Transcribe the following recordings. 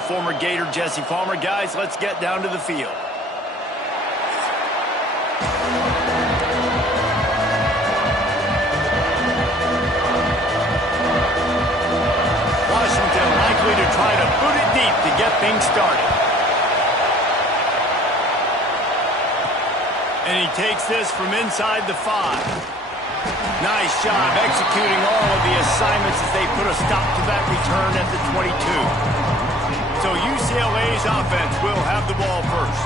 and former Gator Jesse Palmer. Guys, let's get down to the field. Washington likely to try to boot it deep to get things started. And he takes this from inside the 5. Nice job executing all of the assignments as they put a stop to that return at the 22. So UCLA's offense will have the ball first.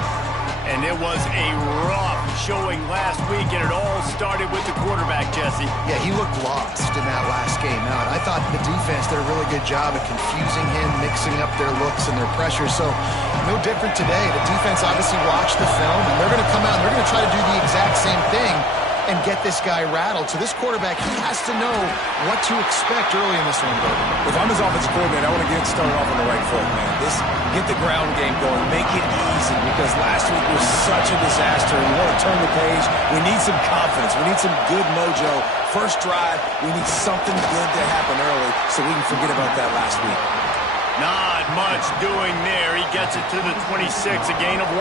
And it was a rough showing last week, and it all started with the quarterback, Jesse. Yeah, he looked lost in that last game out. I thought the defense did a really good job of confusing him, mixing up their looks and their pressure. So no different today. The defense obviously watched the film, and they're going to come out and they're going to try to do the exact same thing and get this guy rattled. So this quarterback, he has to know what to expect early in this one, though. If I'm his offensive coordinator, I want to get started off on the right foot, man. Get the ground game going. Make it easy, because last week was such a disaster. We want to turn the page. We need some confidence. We need some good mojo. First drive, we need something good to happen early so we can forget about that last week. Not much doing there. He gets it to the 26, a gain of 1.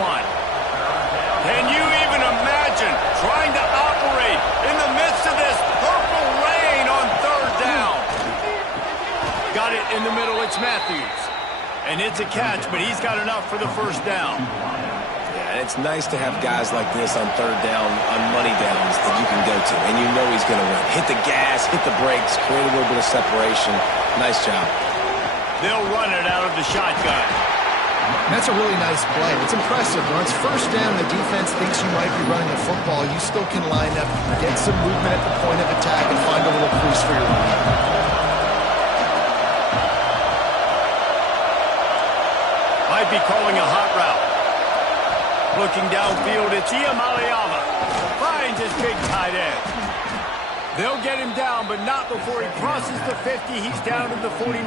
Can you even imagine trying to operate in the midst of this purple rain on 3rd down? Got it in the middle. It's Matthews. And it's a catch, but he's got enough for the 1st down. Yeah, it's nice to have guys like this on 3rd down, on money downs that you can go to, and you know he's going to win. Hit the gas, hit the brakes, create a little bit of separation. Nice job. They'll run it out of the shotgun. That's a really nice play. It's impressive. When it's 1st down, the defense thinks you might be running the football. You still can line up, get some movement at the point of attack, and find a little crease for your lead. Might be calling a hot route. Looking downfield, it's Iamaleava. Finds his big tight end. They'll get him down, but not before he crosses the 50. He's down to the 49.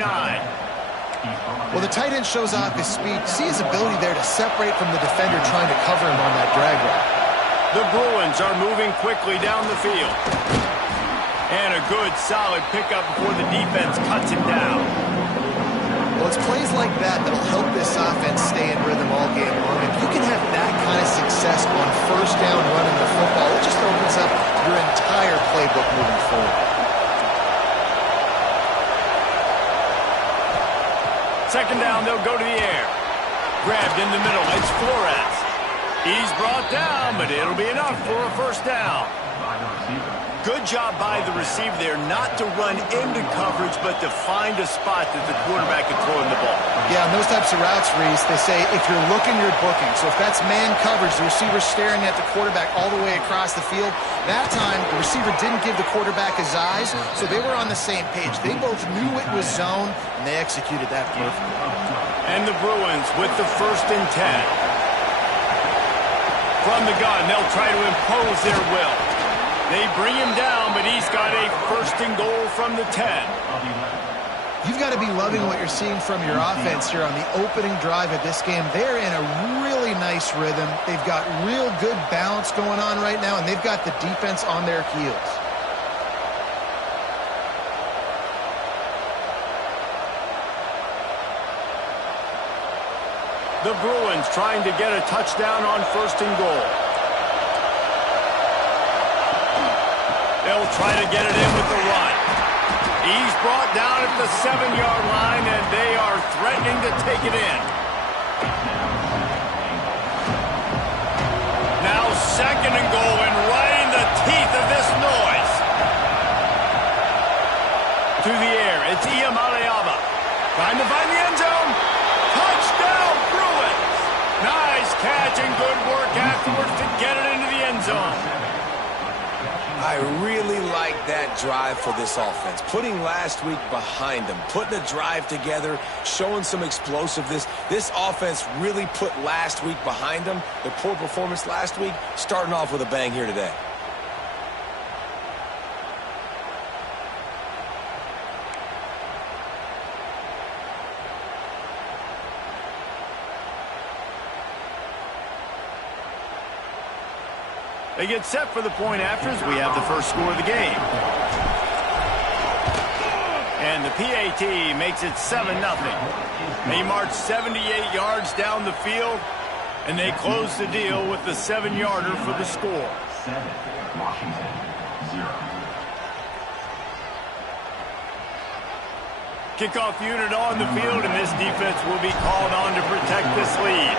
Well, the tight end shows off his speed. See his ability there to separate from the defender trying to cover him on that drag route. The Bruins are moving quickly down the field. And a good, solid pickup before the defense cuts him down. Well, it's plays like that that'll help this offense stay in rhythm all game long. If you can have that kind of success on 1st down running the football, it just opens up your entire playbook moving forward. Second down, they'll go to the air. Grabbed in the middle, it's Flores. He's brought down, but it'll be enough for a 1st down. Good job by the receiver there, not to run into coverage, but to find a spot that the quarterback can throw him the ball. Yeah, on those types of routes, Reese, they say if you're looking, you're booking. So if that's man coverage, the receiver's staring at the quarterback all the way across the field. That time, the receiver didn't give the quarterback his eyes, so they were on the same page. They both knew it was zone, and they executed that perfectly. And the Bruins with the 1st and 10. From the gun, they'll try to impose their will. They bring him down, but he's got a 1st and goal from the 10. You've got to be loving what you're seeing from your offense here on the opening drive of this game. They're in a really nice rhythm. They've got real good balance going on right now, and they've got the defense on their heels. The Bruins trying to get a touchdown on 1st and goal. They'll try to get it in with the run. He's brought down at the 7-yard line, and they are threatening to take it in. Now 2nd and goal, and right in the teeth of this noise. To the air, it's Iamaleava. Trying to find the end zone. Touchdown, Bruins! Nice catch and good work afterwards to get it into the end zone. I really like that drive for this offense. Putting last week behind them, putting a drive together, showing some explosiveness. This offense really put last week behind them. The poor performance last week, starting off with a bang here today. They get set for the point afters. We have the first score of the game. And the PAT makes it 7-0. They march 78 yards down the field, and they close the deal with the 7-yarder for the score. 7, Washington, 0. Kickoff unit on the field, and this defense will be called on to protect this lead.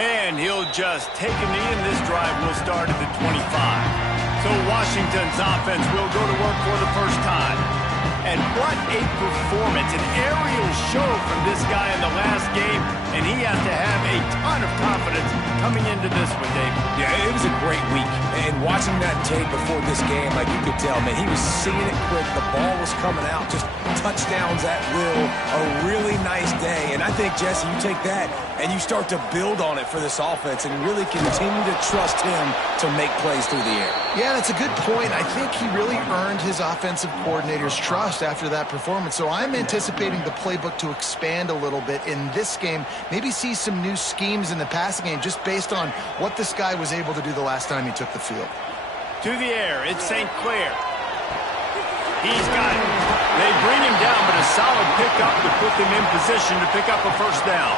And he'll just take a knee, and this drive will start at the 25. So Washington's offense will go to work for the first time. And what a performance, an aerial show from this guy in the last game, and he has to have a ton of confidence coming into this one, Dave. Yeah, it was a great week. And watching that tape before this game, like you could tell, man, he was seeing it quick. The ball was coming out, just touchdowns at will. A really nice day. And I think, Jesse, you take that and you start to build on it for this offense and really continue to trust him to make plays through the air. Yeah, that's a good point. I think he really earned his offensive coordinator's trust after that performance. So I'm anticipating the playbook to expand a little bit in this game. Maybe see some new schemes in the passing game just based on what this guy was able to do the last time he took the field. To the air, it's St. Clair. He's got it. They bring him down, but a solid pickup to put them in position to pick up a first down.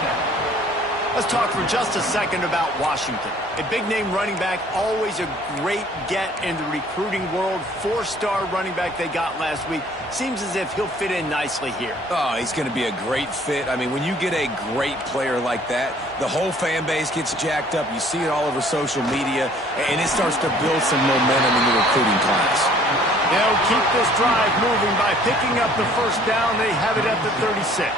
Let's talk for just a second about Washington. A big-name running back, always a great get in the recruiting world. 4-star running back they got last week. Seems as if he'll fit in nicely here. Oh, he's going to be a great fit. I mean, when you get a great player like that, the whole fan base gets jacked up. You see it all over social media, and it starts to build some momentum in the recruiting class. They'll keep this drive moving by picking up the first down. They have it at the 36.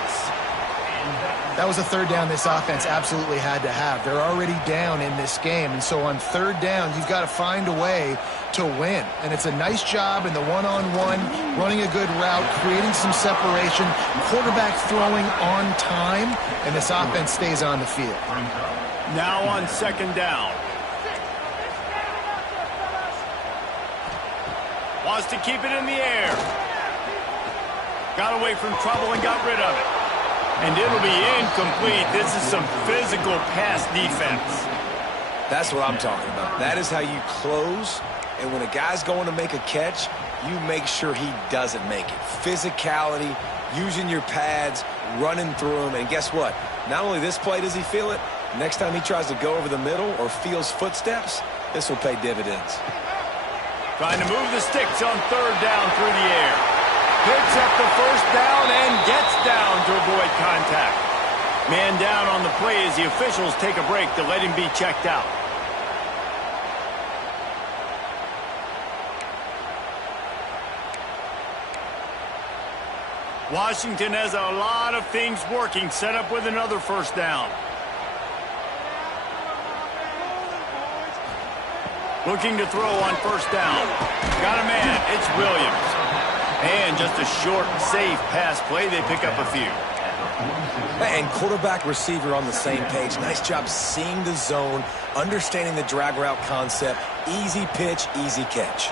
That was a third down this offense absolutely had to have. They're already down in this game, and so on third down, you've got to find a way to win. And it's a nice job in the one-on-one, running a good route, creating some separation, quarterback throwing on time, and this offense stays on the field. Now on second down. Wants to keep it in the air. Got away from trouble and got rid of it. And it'll be incomplete. This is some physical pass defense. That's what I'm talking about. That is how you close. And when a guy's going to make a catch, you make sure he doesn't make it. Physicality, using your pads, running through them. And guess what? Not only this play does he feel it, next time he tries to go over the middle or feels footsteps, this will pay dividends. Trying to move the sticks on third down through the air. Picks up the first down and gets down to avoid contact. Man down on the play as the officials take a break to let him be checked out. Washington has a lot of things working, set up with another first down. Looking to throw on first down. Got a man, it's Williams. And just a short, safe pass play. They pick up a few. And quarterback receiver on the same page. Nice job seeing the zone, understanding the drag route concept. Easy pitch, easy catch.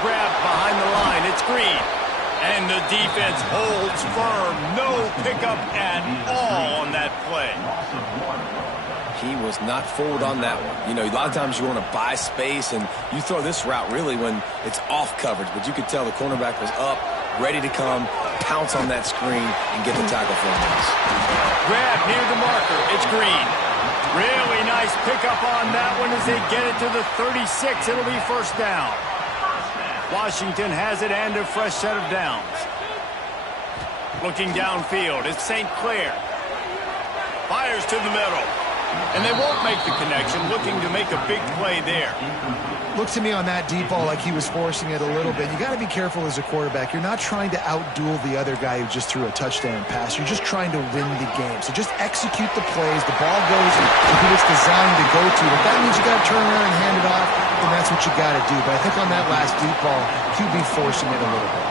Grab behind the line. It's Green. And the defense holds firm. No pickup at all on that play. He was not fooled on that one. You know, a lot of times you want to buy space, and you throw this route really when it's off coverage. But you could tell the cornerback was up, ready to come, pounce on that screen, and get the tackle for him. Grab near the marker. It's Green. Really nice pickup on that one as they get it to the 36. It'll be first down. Washington has it and a fresh set of downs. Looking downfield, it's St. Clair. Fires to the middle. And they won't make the connection, looking to make a big play there. Looked to me on that deep ball like he was forcing it a little bit. You got to be careful as a quarterback. You're not trying to outduel the other guy who just threw a touchdown pass. You're just trying to win the game. So just execute the plays. The ball goes to who it's designed to go to. If that means you got to turn around and hand it off, then that's what you got to do. But I think on that last deep ball, QB forcing it a little bit.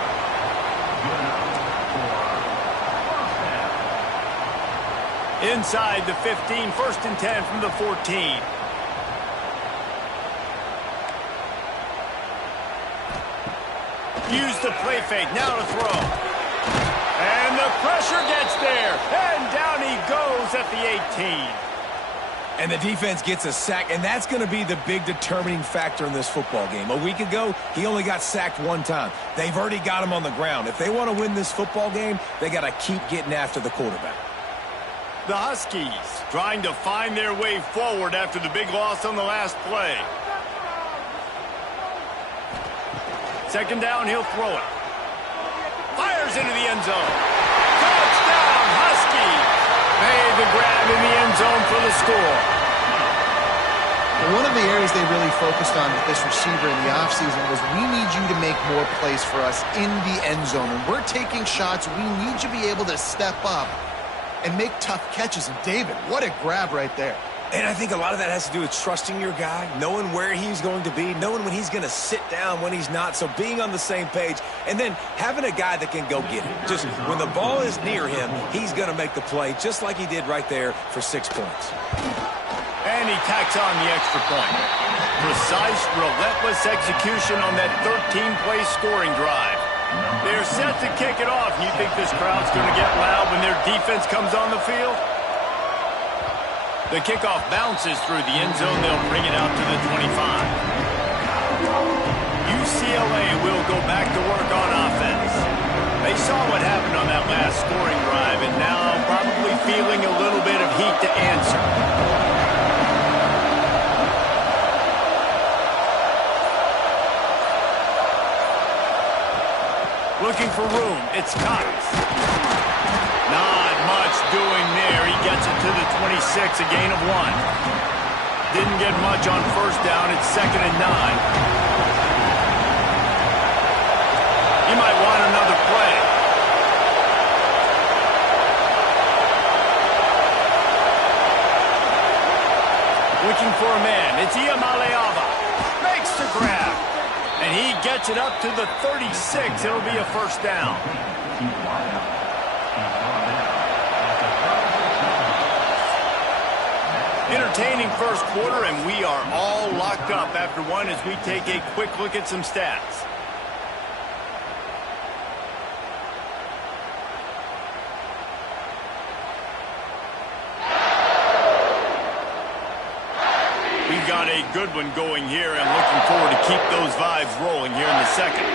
Inside the 15, first and 10 from the 14. Use the play fake, now to throw. And the pressure gets there, and down he goes at the 18. And the defense gets a sack, and that's going to be the big determining factor in this football game. A week ago, he only got sacked one time. They've already got him on the ground. If they want to win this football game, they got to keep getting after the quarterback. The Huskies trying to find their way forward after the big loss on the last play. Second down, he'll throw it. Fires into the end zone. Touchdown, Huskies! Made the grab in the end zone for the score. One of the areas they really focused on with this receiver in the offseason was we need you to make more plays for us in the end zone. And we're taking shots. We need you to be able to step up and make tough catches. And David, what a grab right there. And I think a lot of that has to do with trusting your guy, knowing where he's going to be, knowing when he's going to sit down, when he's not. So being on the same page, and then having a guy that can go get it. Just when the ball is near him, he's going to make the play, just like he did right there for 6 points. And he tacks on the extra point. Precise, relentless execution on that 13-play scoring drive. They're set to kick it off. You think this crowd's going to get loud when their defense comes on the field? The kickoff bounces through the end zone. They'll bring it out to the 25. UCLA will go back to work on offense. They saw what happened on that last scoring drive, and now probably feeling a little bit of heat to answer. Looking for room. It's Cox. Not much doing there. He gets it to the 26, a gain of 1. Didn't get much on first down. It's 2nd and 9. He might want another play. Looking for a man. It's Iamaleava. Makes the grab. And he gets it up to the 36. It'll be a first down. Entertaining first quarter, and we are all locked up after one as we take a quick look at some stats. We've got a good one going here and looking forward to keep those vibes rolling here in the second.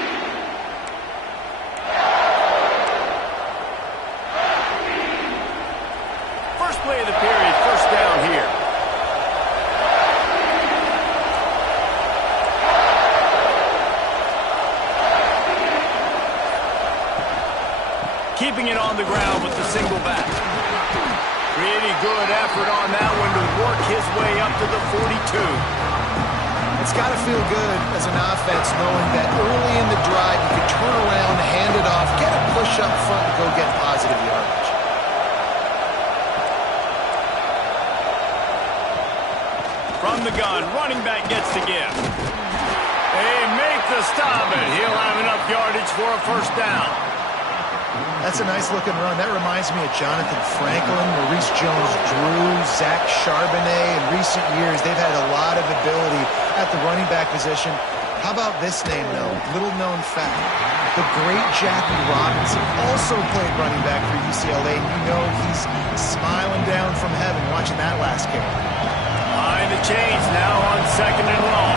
First play of the period, first down here. Keeping it on the ground with the single back. Pretty good effort on that one to work his way up to the 42. It's got to feel good as an offense knowing that early in the drive you can turn around, hand it off, get a push up front, and go get positive yardage. From the gun, running back gets to give. They make the stop, and he'll have enough yardage for a first down. That's a nice-looking run. That reminds me of Jonathan Franklin, Maurice Jones-Drew, Zach Charbonnet. In recent years, they've had a lot of ability at the running back position. How about this name, though? Little-known fact. The great Jackie Robinson also played running back for UCLA, and you know he's smiling down from heaven watching that last game. Behind the chains now on 2nd and long.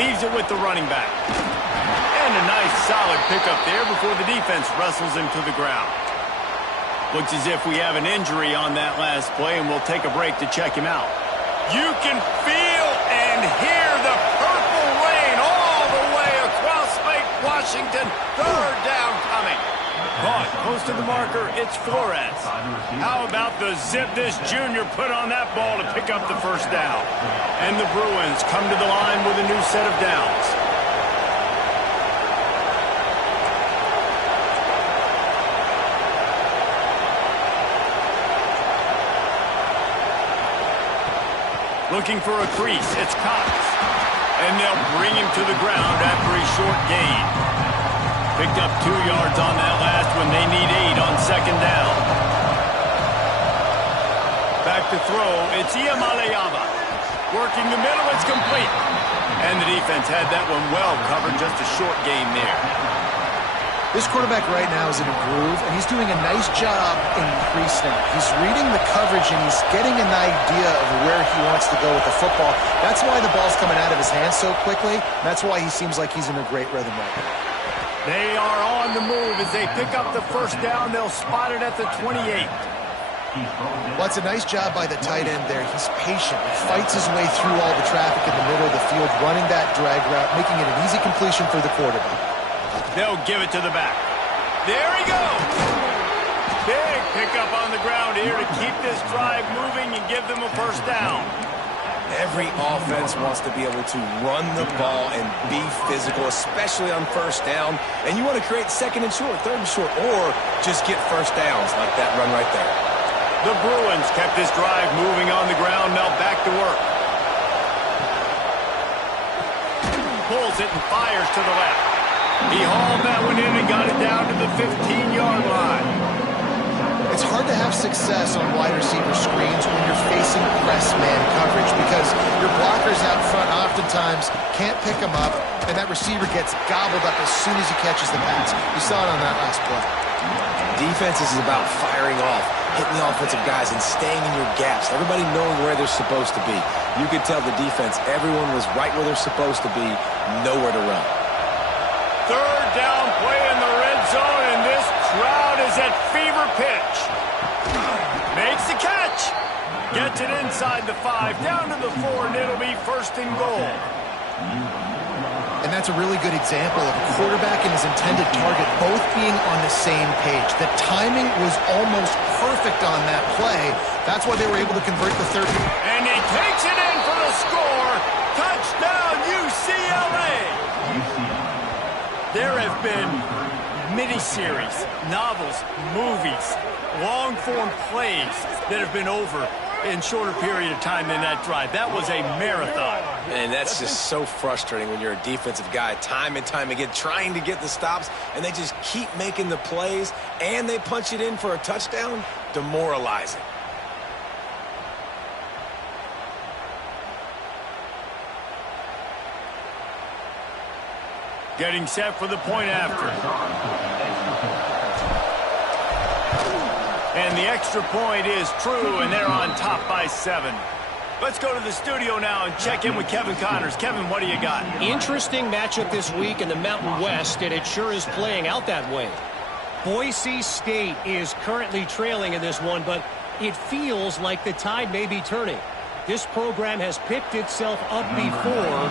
Leaves it with the running back. And a nice solid pickup there before the defense wrestles him to the ground. Looks as if we have an injury on that last play, and we'll take a break to check him out. You can feel and hear the purple rain all the way across Lake Washington. Third down coming. Caught close to the marker, it's Flores. How about the zip this junior put on that ball to pick up the first down? And the Bruins come to the line with a new set of downs. Looking for a crease, it's Cox. And they'll bring him to the ground after a short gain. Picked up 2 yards on that last one. They need 8 on second down. Back to throw, it's Iamaleava. Working the middle, it's complete. And the defense had that one well covered, just a short gain there. This quarterback right now is in a groove, and he's doing a nice job in pre-snap. He's reading the coverage, and he's getting an idea of where he wants to go with the football. That's why the ball's coming out of his hands so quickly. That's why he seems like he's in a great rhythm right now. They are on the move. As they pick up the first down, they'll spot it at the 28. Well, it's a nice job by the tight end there. He's patient. He fights his way through all the traffic in the middle of the field, running that drag route, making it an easy completion for the quarterback. They'll give it to the back. There he goes. Big pickup on the ground here to keep this drive moving and give them a first down. Every offense wants to be able to run the ball and be physical, especially on first down. And you want to create second and short, third and short, or just get first downs like that run right there. The Bruins kept this drive moving on the ground. Now back to work. Pulls it and fires to the left. He hauled that one in and got it down to the 15-yard line. It's hard to have success on wide receiver screens when you're facing press man coverage because your blockers out front oftentimes can't pick them up, and that receiver gets gobbled up as soon as he catches the pass. You saw it on that last play. Defense is about firing off, hitting the offensive guys, and staying in your gaps. Everybody knowing where they're supposed to be. You could tell the defense, everyone was right where they're supposed to be, nowhere to run. Third down play in the red zone, and this crowd is at fever pitch. Makes the catch. Gets it inside the 5, down to the 4, and it'll be first and goal. And that's a really good example of a quarterback and his intended target both being on the same page. The timing was almost perfect on that play. That's why they were able to convert the third. And he takes it in for the score. Touchdown, UCLA. There have been miniseries, novels, movies, long-form plays that have been over in shorter period of time than that drive. That was a marathon. And that's just so frustrating when you're a defensive guy, time and time again, trying to get the stops, and they just keep making the plays, and they punch it in for a touchdown. Demoralizing. Getting set for the point after. And the extra point is true, and they're on top by 7. Let's go to the studio now and check in with Kevin Connors. Kevin, what do you got? Interesting matchup this week in the Mountain West, and it sure is playing out that way. Boise State is currently trailing in this one, but it feels like the tide may be turning. This program has picked itself up before,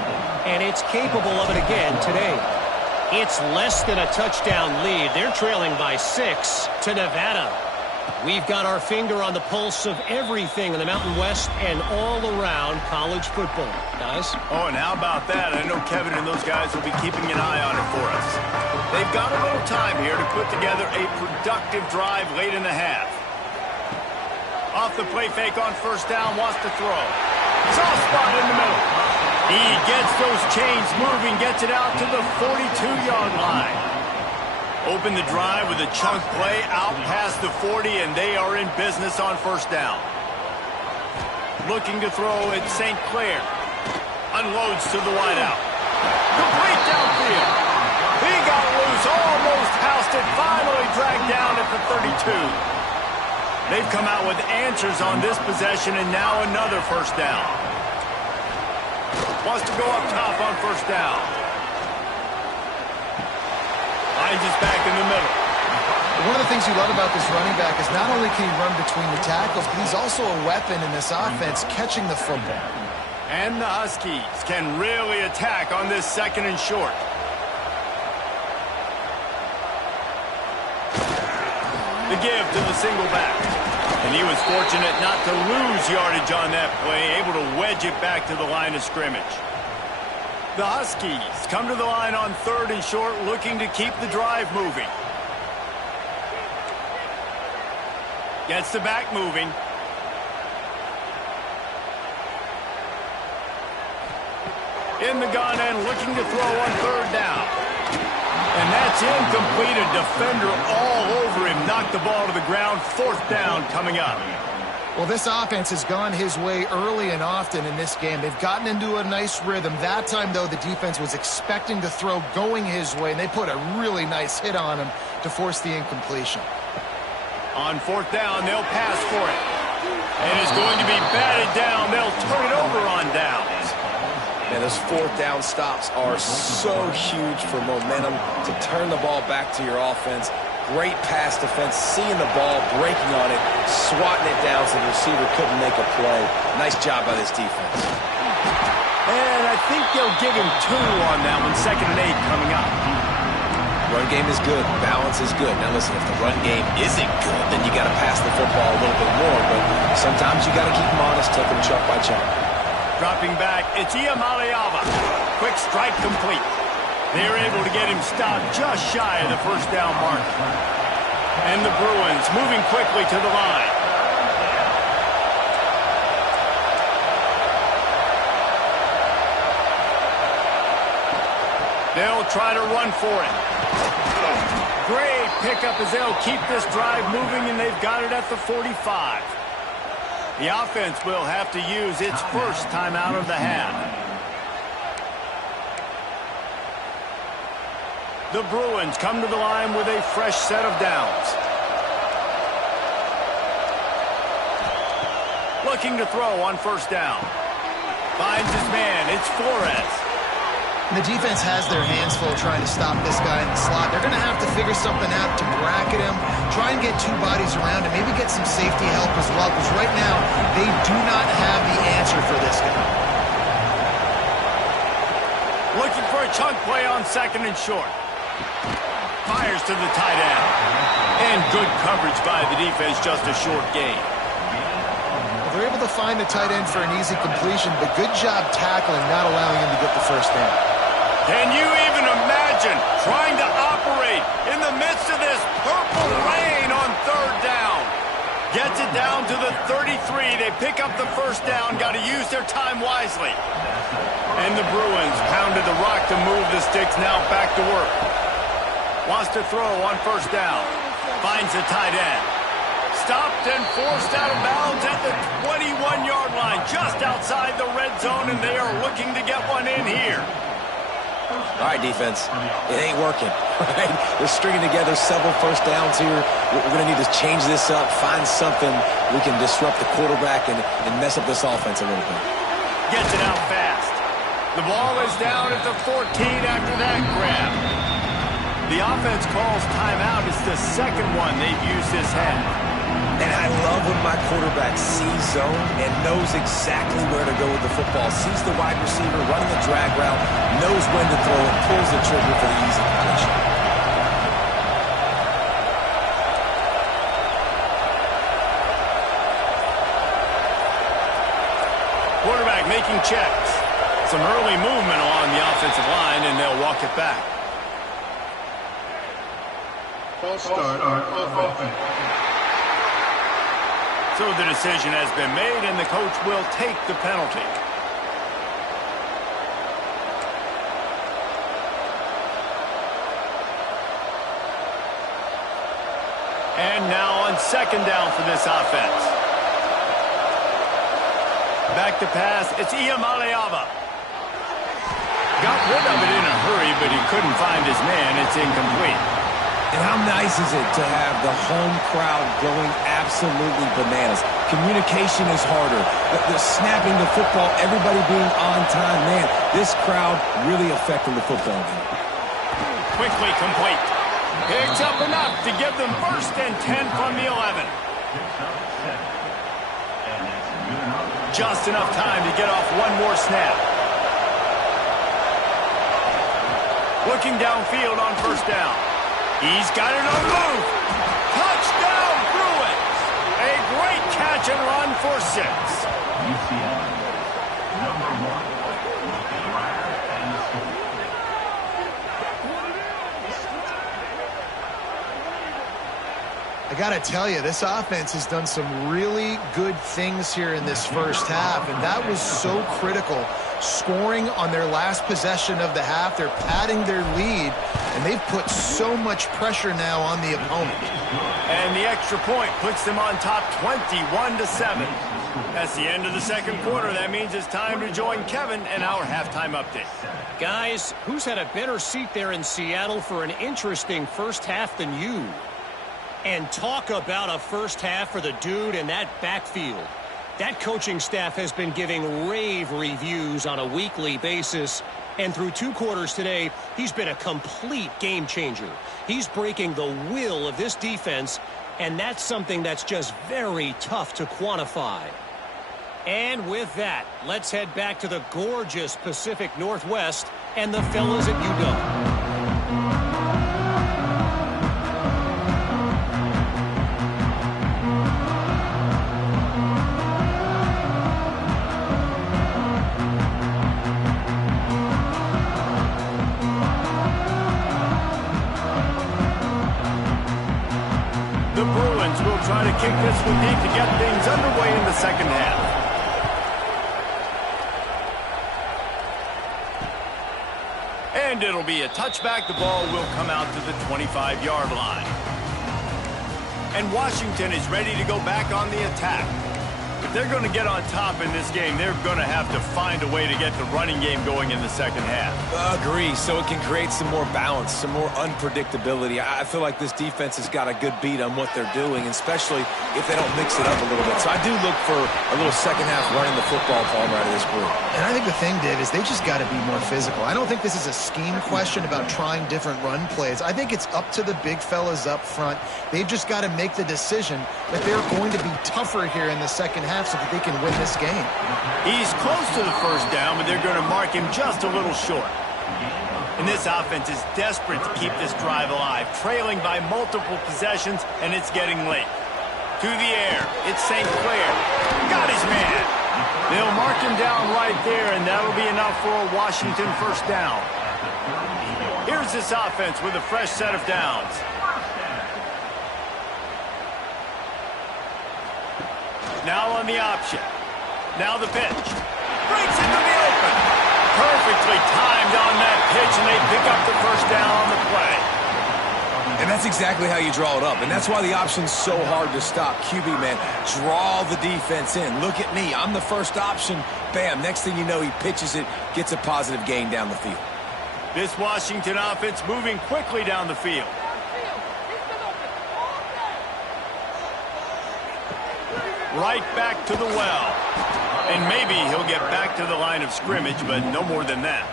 and it's capable of it again today. It's less than a touchdown lead. They're trailing by 6 to Nevada. We've got our finger on the pulse of everything in the Mountain West and all around college football. Guys? Oh, and how about that? I know Kevin and those guys will be keeping an eye on it for us. They've got a little time here to put together a productive drive late in the half. Off the play fake on first down, wants to throw. Soft spot in the middle. He gets those chains moving, gets it out to the 42-yard line. Open the drive with a chunk play out past the 40, and they are in business on first down. Looking to throw at St. Clair. Unloads to the wideout. Complete downfield. He got loose, almost housed it, finally dragged down at the 32. They've come out with answers on this possession, and now another first down. Wants to go up top on first down. Finds us back in the middle. One of the things you love about this running back is not only can he run between the tackles, but he's also a weapon in this offense, catching the football. And the Huskies can really attack on this second and short. The give to the single back. And he was fortunate not to lose yardage on that play, able to wedge it back to the line of scrimmage. The Huskies come to the line on third and short, looking to keep the drive moving. Gets the back moving. In the gun and looking to throw on third down. And that's incomplete. A defender all over him. Knocked the ball to the ground. Fourth down coming up. Well, this offense has gone his way early and often in this game. They've gotten into a nice rhythm. That time, though, the defense was expecting the throw going his way, and they put a really nice hit on him to force the incompletion. On fourth down, they'll pass for it. And it's going to be batted down. They'll turn it over on downs. Man, those fourth down stops are so huge for momentum to turn the ball back to your offense. Great pass defense, seeing the ball, breaking on it, swatting it down so the receiver couldn't make a play. Nice job by this defense. And I think they'll give him 2 on that one. 2nd and 8 coming up. Run game is good. Balance is good. Now listen, if the run game isn't good, then you got to pass the football a little bit more. But sometimes you got to keep them honest, take them chunk by chunk. Dropping back, it's Iamaleava. Quick strike complete. They're able to get him stopped just shy of the first down mark. And the Bruins moving quickly to the line. They'll try to run for it. Great pickup as they'll keep this drive moving, and they've got it at the 45. The offense will have to use its first timeout of the half. The Bruins come to the line with a fresh set of downs. Looking to throw on first down. Finds his man. It's Flores. And the defense has their hands full trying to stop this guy in the slot. They're going to have to figure something out to bracket him, try and get 2 bodies around him, maybe get some safety help as well, because right now they do not have the answer for this guy. Looking for a chunk play on 2nd and short. Fires to the tight end. And good coverage by the defense, just a short gain. Well, they're able to find the tight end for an easy completion, but good job tackling, not allowing him to get the first down. Can you even imagine trying to operate in the midst of this purple rain on 3rd down? Gets it down to the 33. They pick up the first down. Got to use their time wisely. And the Bruins pounded the rock to move the sticks. Now back to work. Wants to throw on first down. Finds the tight end. Stopped and forced out of bounds at the 21-yard line. Just outside the red zone, and they are looking to get one in here. All right, defense. It ain't working. Right? They're stringing together several first downs here. We're going to need to change this up, find something we can disrupt the quarterback and mess up this offense a little bit. Gets it out fast. The ball is down at the 14 after that grab. The offense calls timeout. It's the 2nd one they've used this half. And I love when my quarterback sees zone and knows exactly where to go with the football. Sees the wide receiver running the drag route, knows when to throw and pulls the trigger for the easy completion. Quarterback making checks. Some early movement along the offensive line, and they'll walk it back. False start on offense. So the decision has been made, and the coach will take the penalty. And now on 2nd down for this offense. Back to pass, it's Iamaleava. Got rid of it in a hurry, but he couldn't find his man. It's incomplete. And how nice is it to have the home crowd going absolutely bananas? Communication is harder. The snapping the football, everybody being on time. Man, this crowd really affecting the football game. Quickly complete. Picks up enough to give them 1st and 10 from the 11. Just enough time to get off one more snap. Looking downfield on first down. He's got it on the move. Touchdown, Bruins. A great catch and run for 6. UCLA, number 1, with the drive and the score. I got to tell you, this offense has done some really good things here in this first half, and that was so critical. Scoring on their last possession of the half, they're padding their lead. and they've put so much pressure now on the opponent. And the extra point puts them on top 21-7. That's the end of the second quarter. That means it's time to join Kevin and our halftime update. Guys, who's had a better seat there in Seattle for an interesting first half than you? And talk about a first half for the dude in that backfield. That coaching staff has been giving rave reviews on a weekly basis. And through 2 quarters today, he's been a complete game changer. He's breaking the will of this defense, and that's something that's just very tough to quantify. And with that, let's head back to the gorgeous Pacific Northwest and the fellas at UW. The Bruins will try to kick this one deep to get things underway in the second half. And it'll be a touchback. The ball will come out to the 25-yard line. And Washington is ready to go back on the attack. If they're going to get on top in this game, they're going to have to find a way to get the running game going in the second half. Agree, so it can create some more balance, some more unpredictability. I feel like this defense has got a good beat on what they're doing, especially if they don't mix it up a little bit. So I do look for a little second half running the football palm out of this group. And I think the thing, Dave, is they just got to be more physical. I don't think this is a scheme question about trying different run plays. I think it's up to the big fellas up front. They've just got to make the decision that they're going to be tougher here in the second half so that they can win this game. He's close to the first down, but they're going to mark him just a little short. And this offense is desperate to keep this drive alive, trailing by multiple possessions, and it's getting late. To the air, it's St. Clair. Got his man. They'll mark him down right there, and that'll be enough for a Washington first down. Here's this offense with a fresh set of downs. Now on the option. Now the pitch. Breaks into the open. Perfectly timed on that pitch, and they pick up the first down on the play. And that's exactly how you draw it up. And that's why the option's so hard to stop. QB, man, draw the defense in. Look at me. I'm the first option. Bam. Next thing you know, he pitches it, gets a positive gain down the field. This Washington offense moving quickly down the field. Right back to the well. And maybe he'll get back to the line of scrimmage, but no more than that.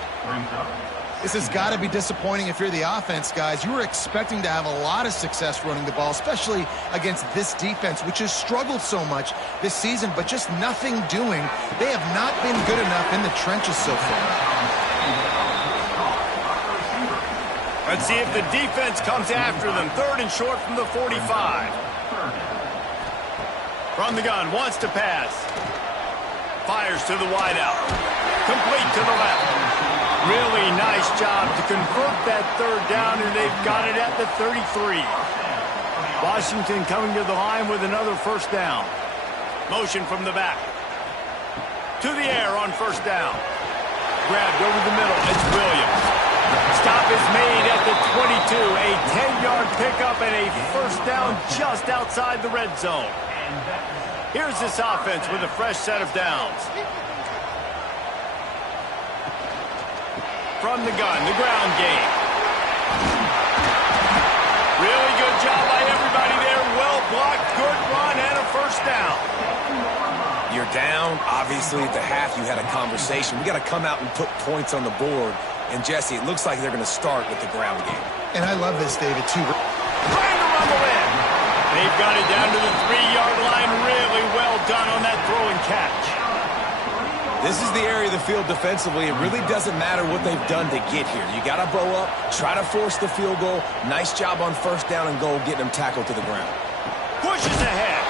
This has got to be disappointing if you're the offense, guys. You were expecting to have a lot of success running the ball, especially against this defense, which has struggled so much this season, but just nothing doing. They have not been good enough in the trenches so far. Let's see if the defense comes after them. 3rd and short from the 45. From the gun, wants to pass. Fires to the wideout. Complete to the left. Really nice job to convert that 3rd down, and they've got it at the 33. Washington coming to the line with another first down. Motion from the back. To the air on first down. Grabbed over the middle. It's Williams. Stop is made at the 22. A 10-yard pickup and a first down just outside the red zone. Here's this offense with a fresh set of downs. From the gun, the ground game. Really good job by everybody there. Well blocked, good run, and a first down. You're down. Obviously, at the half, you had a conversation. We got to come out and put points on the board. And, Jesse, it looks like they're going to start with the ground game. And I love this, David, too. Trying to rumble in. They've got it down to the 3-yard line. Really well done on that throw and catch. This is the area of the field defensively. It really doesn't matter what they've done to get here. You got to bow up, try to force the field goal. Nice job on first down and goal, getting them tackled to the ground. Pushes ahead.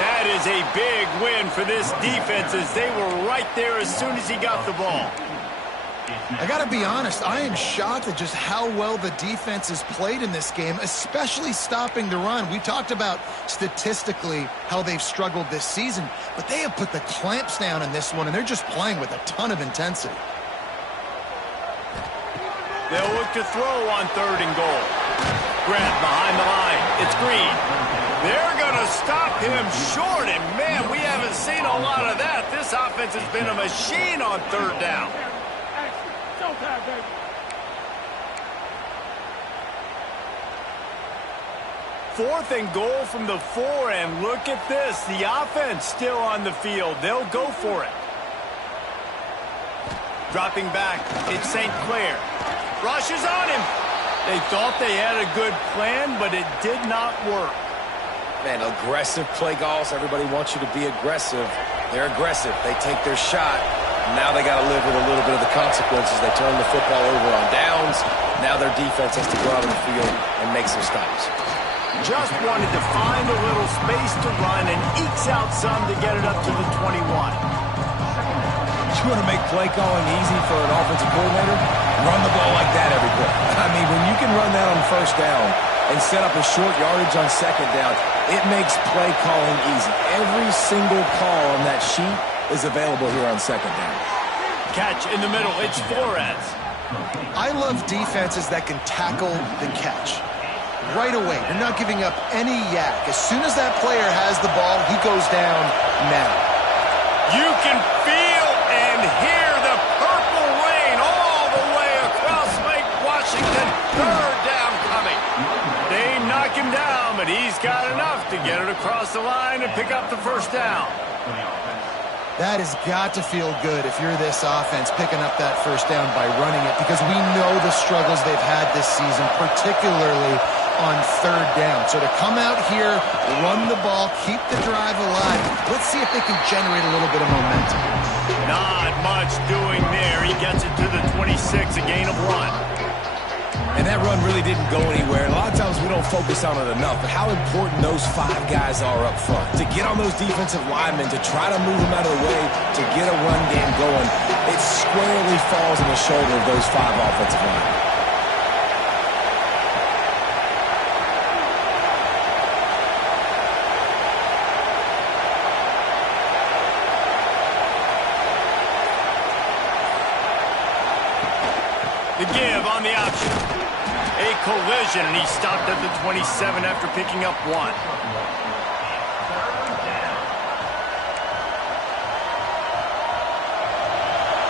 That is a big win for this defense as they were right there as soon as he got the ball. I got to be honest, I am shocked at just how well the defense has played in this game, especially stopping the run. We talked about statistically how they've struggled this season, but they have put the clamps down in this one, and they're just playing with a ton of intensity. They'll look to throw on 3rd and goal. Grant behind the line. It's Green. They're going to stop him short, and man, we haven't seen a lot of that. This offense has been a machine on 3rd down. 4th and goal from the 4, and look at this. The offense still on the field. They'll go for it. Dropping back, it's St. Clair. Rushes on him. They thought they had a good plan, but it did not work. Man, aggressive play calls. Everybody wants you to be aggressive. They're aggressive. They take their shot. Now they got to live with a little bit of the consequences. They turn the football over on downs. Now their defense has to go out on the field and make some stops. Just wanted to find a little space to run and ekes out some to get it up to the 21. You want to make play calling easy for an offensive coordinator? Run the ball like that every play. I mean, when you can run that on 1st down and set up a short yardage on 2nd down, it makes play calling easy. Every single call on that sheet is available here on 2nd down. Catch in the middle. It's Flores. I love defenses that can tackle the catch. Right away, they're not giving up any yak. As soon as that player has the ball, he goes down now. You can feel and hear the purple rain all the way across Lake Washington. 3rd down coming. They knock him down, but he's got enough to get it across the line and pick up the 1st down. That has got to feel good if you're this offense picking up that 1st down by running it, because we know the struggles they've had this season, particularly on 3rd down. So to come out here, run the ball, keep the drive alive, let's see if they can generate a little bit of momentum. Not much doing there. He gets it to the 26, a gain of 1. And that run really didn't go anywhere. And a lot of times we don't focus on it enough, but how important those 5 guys are up front. To get on those defensive linemen, to try to move them out of the way, to get a run game going, it squarely falls on the shoulder of those 5 offensive linemen. The give on the option. A collision, and he stopped at the 27 after picking up 1.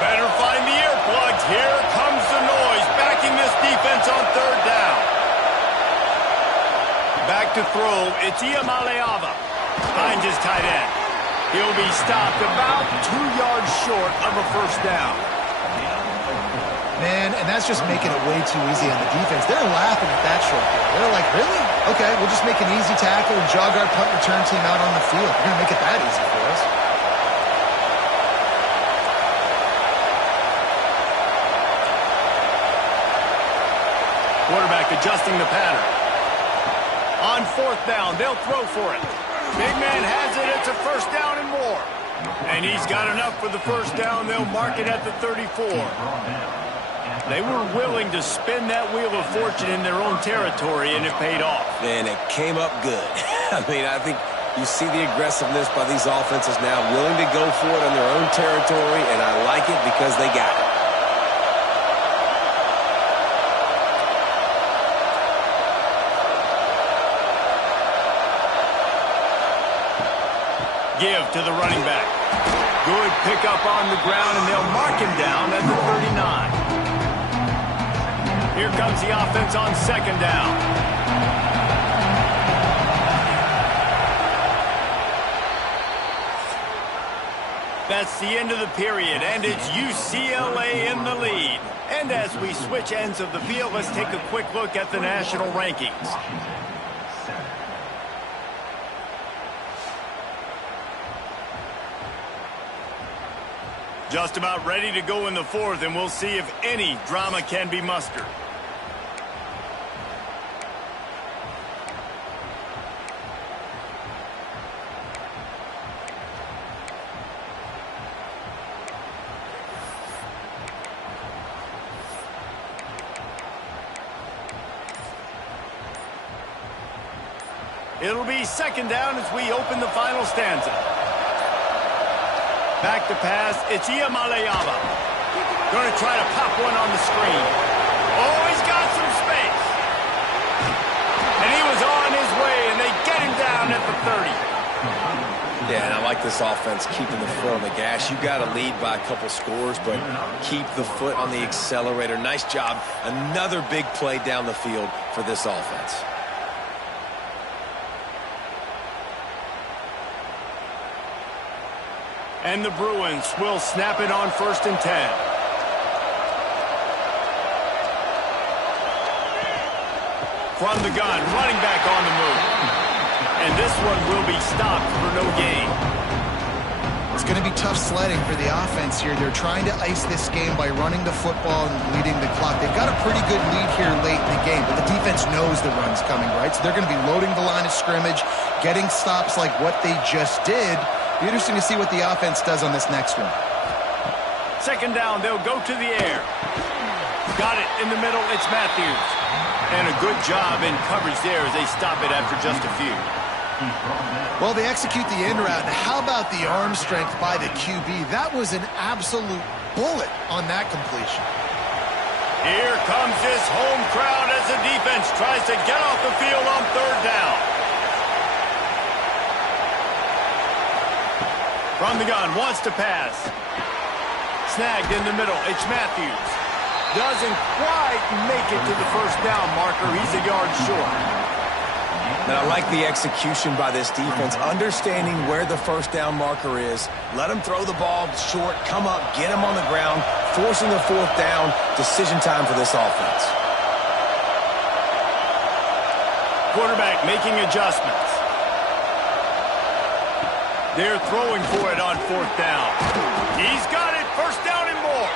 Better find the earplugs. Here comes the noise, backing this defense on 3rd down. Back to throw, it's Iamaleava. Finds his tight end. He'll be stopped about 2 yards short of a 1st down. Man, and that's just making it way too easy on the defense. They're laughing at that short field. They're like, really? Okay, we'll just make an easy tackle and jog our punt return team out on the field. You're going to make it that easy for us. Quarterback adjusting the pattern. On 4th down, they'll throw for it. Big man has it. It's a 1st down and more. And he's got enough for the 1st down. They'll mark it at the 34. They were willing to spin that wheel of fortune in their own territory, and it paid off. And it came up good. I mean, I think you see the aggressiveness by these offenses now, willing to go for it on their own territory, and I like it because they got it. Give to the running back. Good pickup on the ground, and they'll mark him down at the 39. Here comes the offense on 2nd down. That's the end of the period, and it's UCLA in the lead. And as we switch ends of the field, let's take a quick look at the national rankings. Just about ready to go in the 4th, and we'll see if any drama can be mustered. It'll be 2nd down as we open the final stanza. Back to pass, it's Iamaleava. Going to try to pop one on the screen. Oh, he's got some space. And he was on his way, and they get him down at the 30. Yeah, and I like this offense keeping the foot on the gas. You got to lead by a couple scores, but keep the foot on the accelerator. Nice job. Another big play down the field for this offense. And the Bruins will snap it on 1st and 10. From the gun, running back on the move. And this one will be stopped for no gain. It's going to be tough sledding for the offense here. They're trying to ice this game by running the football and leading the clock. They've got a pretty good lead here late in the game, but the defense knows the run's coming, right? So they're going to be loading the line of scrimmage, getting stops like what they just did. Be interesting to see what the offense does on this next one. 2nd down, they'll go to the air. Got it in the middle, it's Matthews. And a good job in coverage there as they stop it after just a few. Well, they execute the end route. How about the arm strength by the QB? That was an absolute bullet on that completion. Here comes this home crowd as the defense tries to get off the field on 3rd down. From the gun, wants to pass. Snagged in the middle, it's Matthews. Doesn't quite make it to the 1st down marker. He's a yard short. And I like the execution by this defense, understanding where the 1st down marker is. Let them throw the ball short, come up, get him on the ground, forcing the 4th down. Decision time for this offense. Quarterback making adjustments. They're throwing for it on 4th down. He's got it, 1st down and more.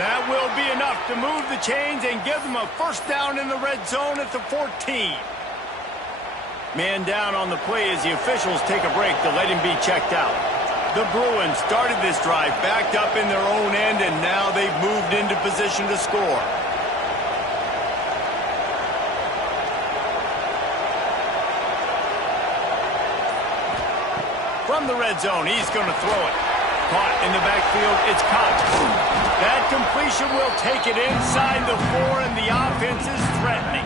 That will be enough to move the chains and give them a 1st down in the red zone at the 14. Man down on the play as the officials take a break to let him be checked out. The Bruins started this drive backed up in their own end, and now they've moved into position to score. From the red zone, he's going to throw it. Caught in the backfield, it's Cox. That completion will take it inside the 4, and the offense is threatening.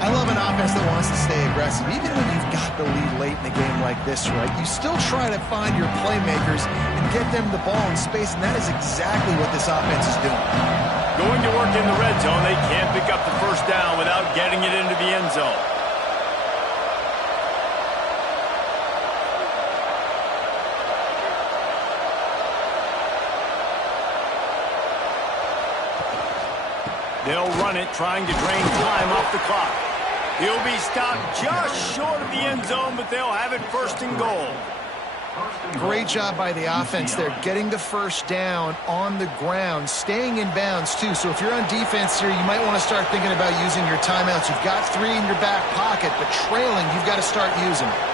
I love an offense that wants to stay aggressive. Even when you've got the lead late in a game like this, right, you still try to find your playmakers and get them the ball in space, and that is exactly what this offense is doing. Going to work in the red zone, they can't pick up the 1st down without getting it into the end zone. They'll run it, trying to drain time off the clock. He'll be stopped just short of the end zone, but they'll have it 1st and goal. Great job by the offense there, getting the 1st down on the ground, staying in bounds, too. So if you're on defense here, you might want to start thinking about using your timeouts. You've got 3 in your back pocket, but trailing, you've got to start using them.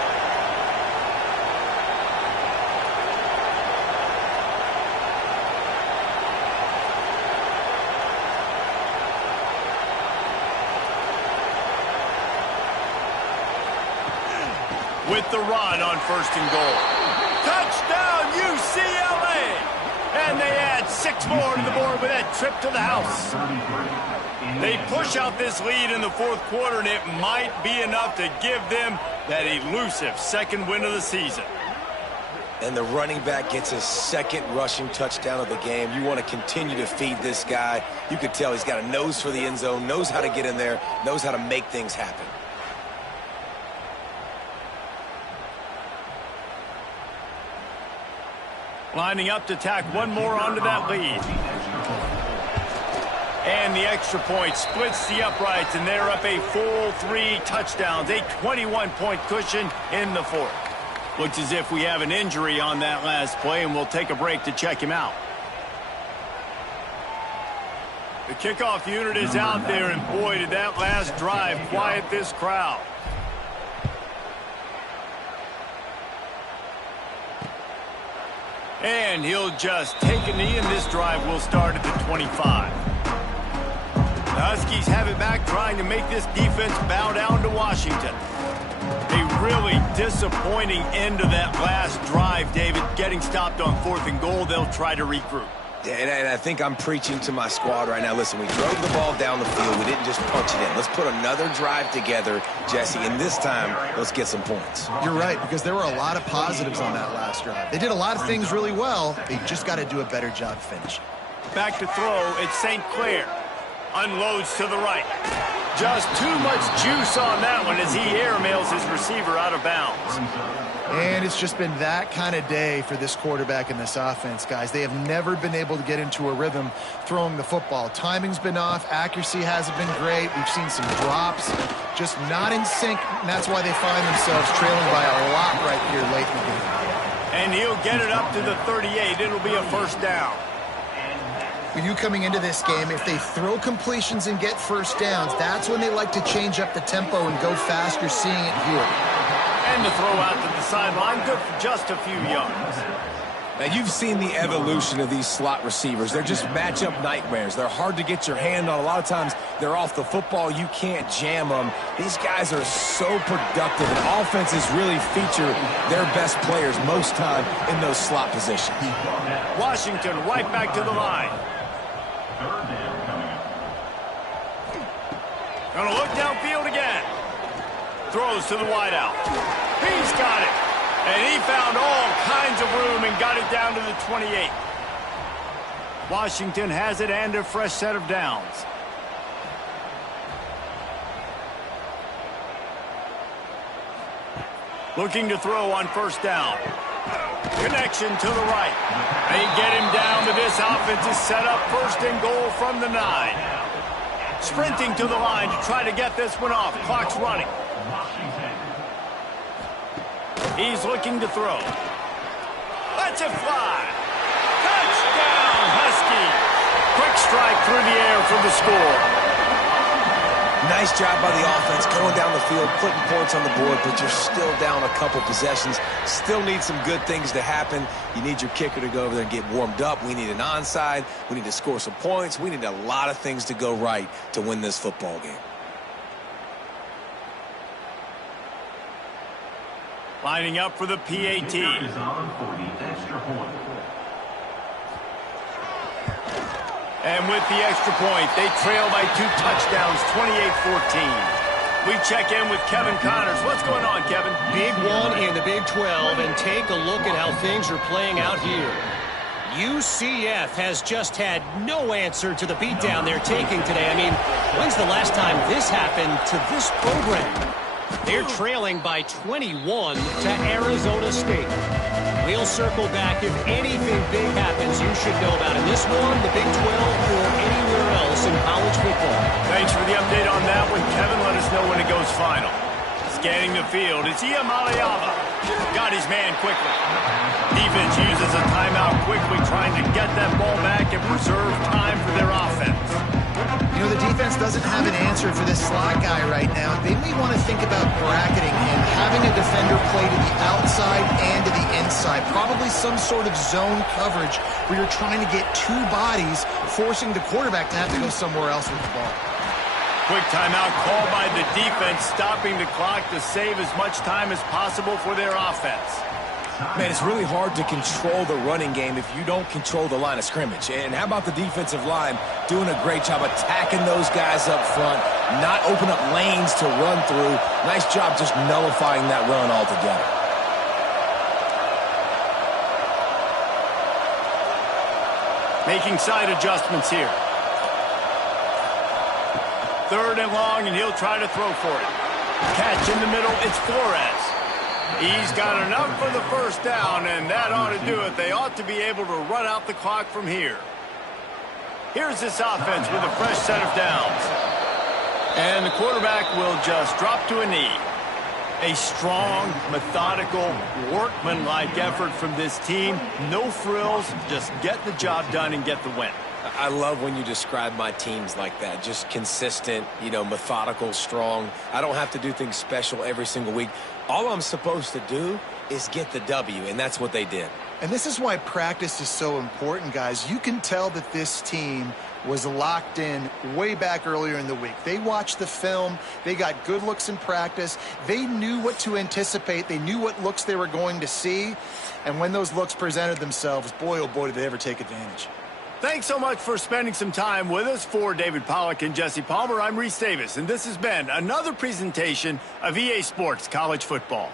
With the run on 1st and goal. Touchdown, UCLA! And they add 6 more to the board with that trip to the house. They push out this lead in the 4th quarter, and it might be enough to give them that elusive 2nd win of the season. And the running back gets his 2nd rushing touchdown of the game. You want to continue to feed this guy. You could tell he's got a nose for the end zone, knows how to get in there, knows how to make things happen. Lining up to tack one more onto that lead. And the extra point splits the uprights, and they're up a full 3 touchdowns, a 21-point cushion in the 4th. Looks as if we have an injury on that last play, and we'll take a break to check him out. The kickoff unit is out there, and boy, did that last drive quiet this crowd. And he'll just take a knee, and this drive will start at the 25. The Huskies have it back, trying to make this defense bow down to Washington. A really disappointing end to that last drive, David. Getting stopped on 4th and goal, they'll try to regroup. And I think I'm preaching to my squad right now. Listen, we drove the ball down the field. We didn't just punch it in. Let's put another drive together, Jesse, and this time, let's get some points. You're right, because there were a lot of positives on that last drive. They did a lot of things really well. They just got to do a better job finishing. Back to throw, it's St. Clair. Unloads to the right. Just too much juice on that one as he airmails his receiver out of bounds. And it's just been that kind of day for this quarterback and this offense, guys. They have never been able to get into a rhythm throwing the football. Timing's been off. Accuracy hasn't been great. We've seen some drops, just not in sync, and that's why they find themselves trailing by a lot right here late in the game. And he'll get it up to the 38. It'll be a first down. For you coming into this game, if they throw completions and get first downs, that's when they like to change up the tempo and go fast. You're seeing it here. And to throw out to the sideline, good for just a few yards. Now, you've seen the evolution of these slot receivers. They're just matchup nightmares. They're hard to get your hand on. A lot of times, they're off the football. You can't jam them. These guys are so productive, and offenses really feature their best players most time in those slot positions. Washington right back to the line. Third down coming up. Gonna look downfield again. Throws to the wideout. He's got it. And he found all kinds of room and got it down to the 28. Washington has it and a fresh set of downs. Looking to throw on first down. Connection to the right. They get him down, but this offense is set up first and goal from the 9. Sprinting to the line to try to get this one off. Clock's running. He's looking to throw. Let's it fly. Touchdown, Husky. Quick strike through the air for the score. Nice job by the offense going down the field, putting points on the board, but you're still down a couple possessions. Still need some good things to happen. You need your kicker to go over there and get warmed up. We need an onside. We need to score some points. We need a lot of things to go right to win this football game. Lining up for the PAT. Is on for the extra point. And with the extra point, they trail by 2 touchdowns, 28-14. We check in with Kevin Connors. What's going on, Kevin? Big one in the Big 12, and take a look at how things are playing out here. UCF has just had no answer to the beatdown they're taking today. I mean, when's the last time this happened to this program? They're trailing by 21 to Arizona State. We'll circle back. If anything big happens, you should know about it. This one, the Big 12, or anywhere else in college football. Thanks for the update on that one, Kevin. Let us know when it goes final. Scanning the field, it's Iamaleava. Got his man quickly. Defense uses a timeout quickly, trying to get that ball back and preserve time for their offense. You know, the defense doesn't have an answer for this slot guy right now. They may want to think about bracketing him, having a defender play to the outside and to the inside. Probably some sort of zone coverage where you're trying to get 2 bodies, forcing the quarterback to have to go somewhere else with the ball. Quick timeout called by the defense, stopping the clock to save as much time as possible for their offense. Man, it's really hard to control the running game if you don't control the line of scrimmage. And how about the defensive line doing a great job attacking those guys up front, not open up lanes to run through. Nice job just nullifying that run altogether. Making side adjustments here. 3rd and long, and he'll try to throw for it. Catch in the middle, it's Flores. He's got enough for the first down, and that ought to do it. They ought to be able to run out the clock from here. Here's this offense with a fresh set of downs. And the quarterback will just drop to a knee. A strong, methodical, workmanlike effort from this team. No frills, just get the job done and get the win. I love when you describe my teams like that. Just consistent, methodical, strong. I don't have to do things special every single week. All I'm supposed to do is get the W, and that's what they did. And this is why practice is so important, guys. You can tell that this team was locked in way back earlier in the week. They watched the film. They got good looks in practice. They knew what to anticipate. They knew what looks they were going to see. And when those looks presented themselves, boy, oh boy, did they ever take advantage. Thanks so much for spending some time with us. For David Pollack and Jesse Palmer, I'm Reese Davis, and this has been another presentation of EA Sports College Football.